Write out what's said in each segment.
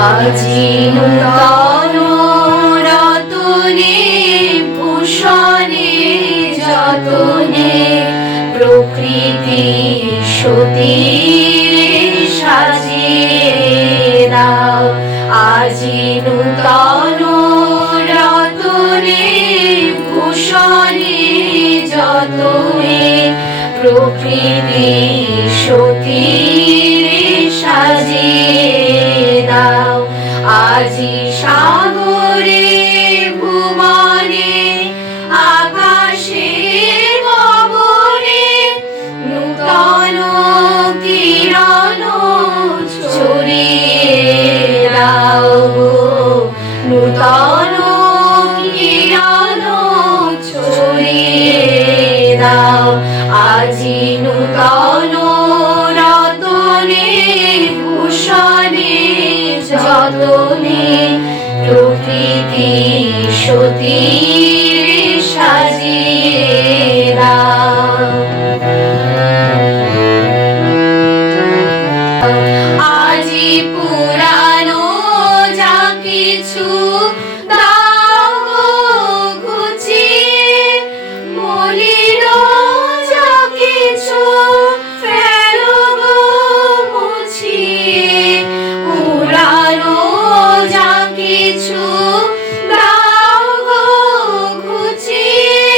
আজি নূতন রতনে ভূষণে যতনে প্রকৃতি সতীর সাজিয়ে দাও। আজি নূতন রতনে ভূষণে যতনে প্রকৃতি সতীর সাজিয়ে দাও। আজি সাগরে ভুবনে আকাশে পবনে নূতন কিরণ ছড়িয়ে দাও। নূতন কিরণ ছড়িয়ে দাও। আজি নূতন রতনে ভূষণে যতনে প্রকৃতি সতীর সাজিয়ে দাও। আজি পুরানো যা কিছু দাও ঘুচিয়ে, মলিন যা কিছু ফেলো মুছিয়ে। পুরানো যা কিছু দাও ঘুচিয়ে,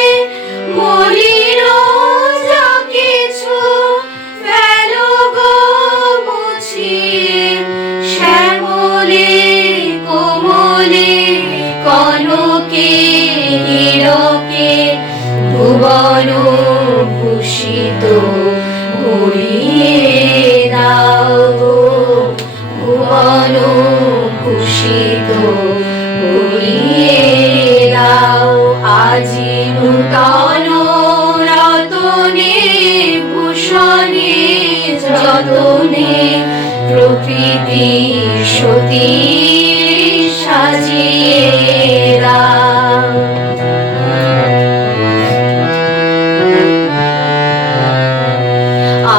মলিন যা কিছু ফেলো মুছিয়ে। শ্যামলে কোমলে কনকে হীরকে ভুবন ভূষিত ভরিয়ে দাও। ভুবন ভূষিত ভরিয়ে দাও। আজি নূতন রতনে ভূষণে যতনে প্রকৃতি সতীর সাজিয়ে দাও।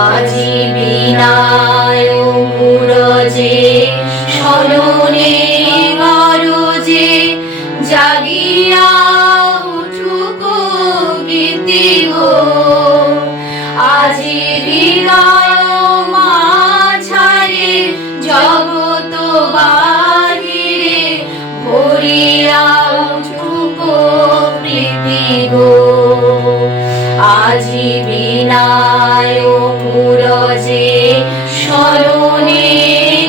আজি বিনায় মুরজে স্মরণে গরজে জাগিয়া উঠুক গীতি গো। আজি হৃদয় মাঝারে জগত বাহিরে ভরিয়া উঠুক প্রীতি গো। আজি বিনায় মুরজে স্মরণে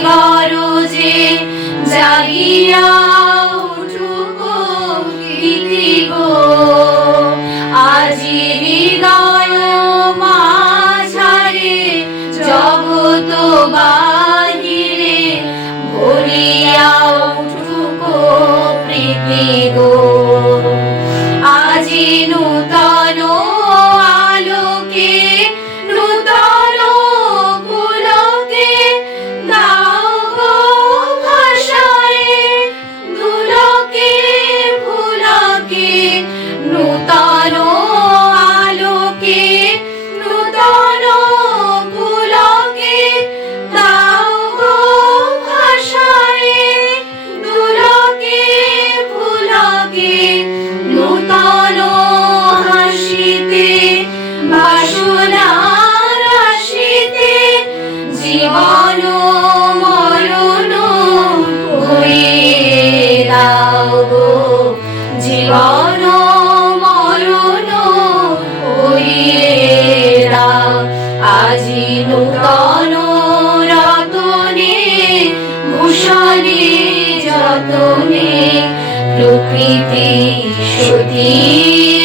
গরজে জাগিয়া উঠুক গীতি গো। আজি হৃদয় মাঝারে জগত বাহিরে ভরিয়া উঠুক প্রীতি গো। আজি নূতন আলোকে নূতন পুলকে দাও ভাষায় দুলকে ফুলকে। নূতন আলোকে নূতন পুলকে দাও ভাষায় দুলকে ফুলকে। নূতন হাসিতে বাসনা রাশিতে জীবন মরণ ভরিয়ে দাও। জীবন মরণ ভরিয়ে দাও। আজি নূতন রতনে ভূষণে যতনে প্রকৃতি সতীর